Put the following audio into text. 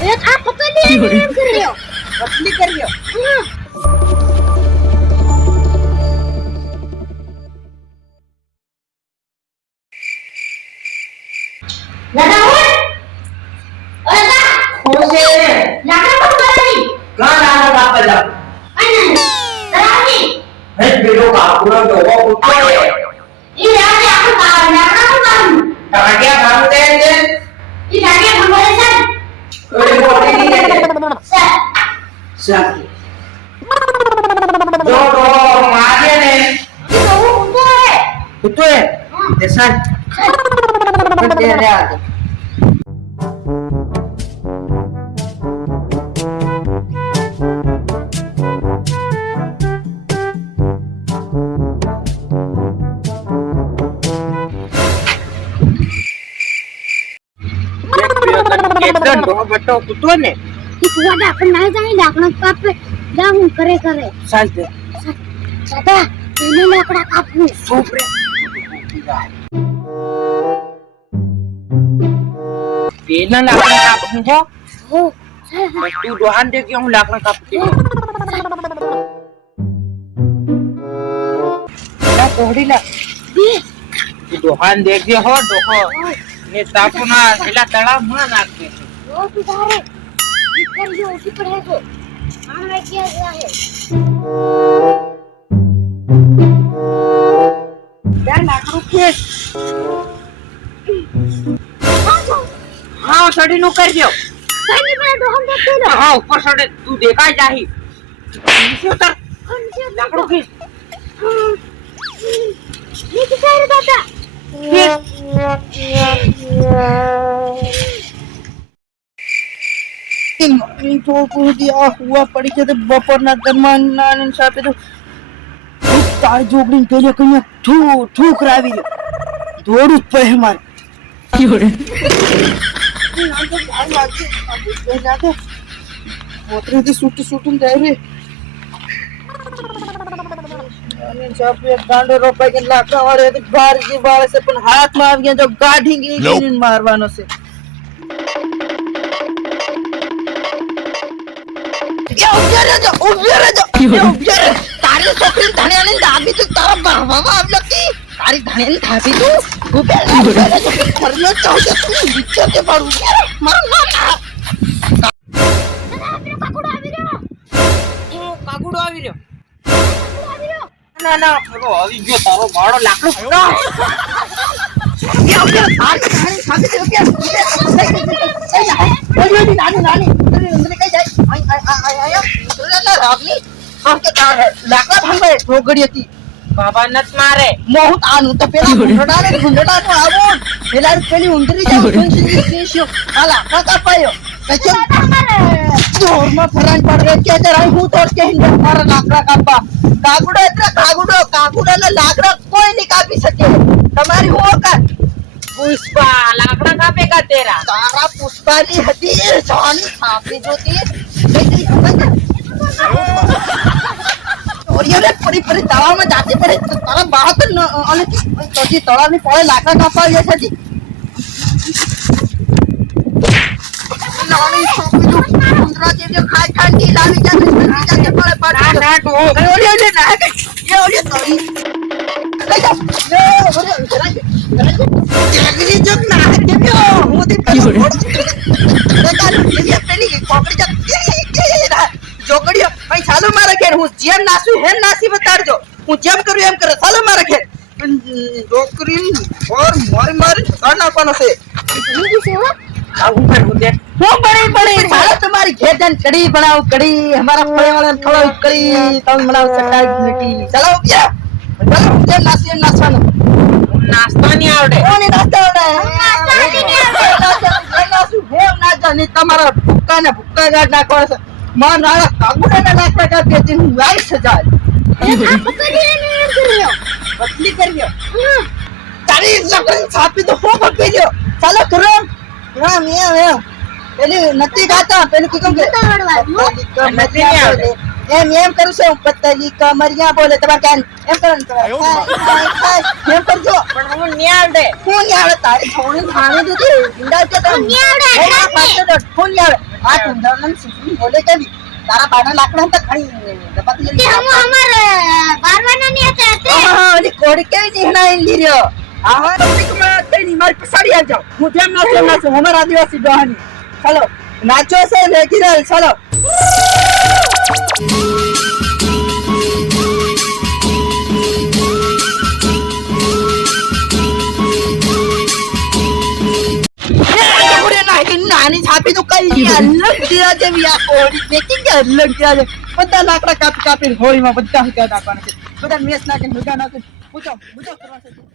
એક આ પકડી એમ કર્યો પતલી કર્યો બટો કૂતો ને કુવાડા પણ ના જાય લાકડા કાપે જાવું કરે ચાલતે દાદા એને લાકડા કાપવું સોપરે પેલા લાકડા કાપવું જો હો તું દોહાન દે કે હું લાકડા કાપતી ના કોહડીલા તું દોહાન દે કે હો દોહો ને તાપના પેલા તળાવમાં નાખે ઓ તુધારે નીકળ્યો ઉઠી પડે તો આને ક્યાં જાય યાર લાકડું ખેસ હા સડી નું કરજો કઈ મને ડોહમ દેખતો હા ઉપર સડે તું દેખાય જાહી નીચે ઉતર લાકડું ખેસ નીચે જાય દાદા इन तो पूरी हुआ पड़ी के बपोरना दरमान सापे तो तार जोगड़ी के लिए कहीं ठू करावी लो दौड़ पे हमारे मोटरी की सूट दे रे અને સાપે ગાંડો રોપાઈ કે લાકડા વાળે તો બાર જી વાળે છે પણ હાથમાં આવી ગયા જો ગાઢી ગઈ મારવાનો છે તારી છોકરી ધણિયાની ધાબી તું તારા ભરવામાં આવ્યો કે તારી ધણિયાની ધાબી તું ઘરનો ચાહતો તું વિચાર કે પાડું માર કાકુડો આવી રહ્યો કાગુડો આવી રહ્યો ના પેલો આવી ગયો તારો માળો લાકડો લાકડા ભાંગે ઢોગડી હતી બાબા નત મારે મોહુત આનું તો પેલા ગુંડડા તો આવો પેલા પેલી ઉંદરી જાવ આ લાકડા કાપાયો જોરમાં ફરાન પડે કે જરા હું તોડ કે હિંદ મારા લાકડા કાપા કાગુડો એટલે કાગુડાના લાકડા કોઈ નહીં કાપી શકે તમારી હું ઓકાત પુષ્પા લાકડા કાપેગા તેરા તારા પુષ્પાની હતી જાની સાપી જોતી ઓરિયરે પરી તળાવમાં જાતી પડે તારા બાત અને તોજી તળાવની પોળે લાકડા કાપવા જાય છે નાની છોકરી તો ઉંદરા જેવી ખાઈ ઢી લાવી જાય પડે ના તો ઓરિયરે ના કે એ ઓરિયર તળી લઈ જાઓ લે ઓરિયર જગરી જગ ના કેમ્યો હું તે પેલી કોકડી જગ જોકડીઓ ભાઈ ચાલો મારા ઘેર હું જેમ નાસું હેમ નાસી બતાડજો હું જેમ કરું એમ કરે ચાલો મારા ઘેર જોકરી ઓર મારી ઘર નાખવાનો છે આવું કરું દે હું બડી ચાલો તમારી ઘેર જન કડી બનાવ કડી હમારા ફળે વાળા ખવડાવ કડી તમે બનાવ સટાઈ લીટી ચાલો યા ચાલો જેમ નાસી એમ નાસવાનો નાસ્તો નહીં આવડે કોની નાસ્તો આવડે નાસું હેમ ના જાની તમારા ભૂક્કા ગાડ નાખવાનો છે માર નાળા કાગુડાના લાકડા કાપી હતી હું વાઈ સજાય એક આ પકડી એમ કર્યો પતલી કર્યો તારી છોકરી છાપી તો હો પકડી ગયો ચાલો તુરંત રામ પેલી નથી ગાતા પેલું કીધું કે એમ કરું છું પતલી કમરિયા બોલે તમારે કાન એમ કરવાનું એમ કરજો પણ હું નહીં આવડે તારી છોડી ખાણી દીધી ઇંડા કે તો નહીં આવડે હું નહીં આવડે આ કુંડાળાને સુસરી બોલે કેવી તારા બાના લાકડા હતા ખાઈ દબાતી તે લઈ હમ અમાર બારવાના ની હતા તે હા ઓલી કોડી કેવી નીહણા ઈ લીર્યો આવા નજીકમાં તેની મારી પસાડી આવી જાવ હું જેમ નાચું અમારા આદિવાસી ડોહાની ચાલો નાચો છે રેગીરલ ચાલો નાની છાપી તો કઈ અલગ દિયા જેવી આ કોડી દેખી કે અલગ દિયા છે બધા લાકડા કાપી કાપી હોળીમાં બધા હક્યા નાખવાના છે બધા મેસ નાખીને ભૂગા નાખીને પૂછો કરવા છે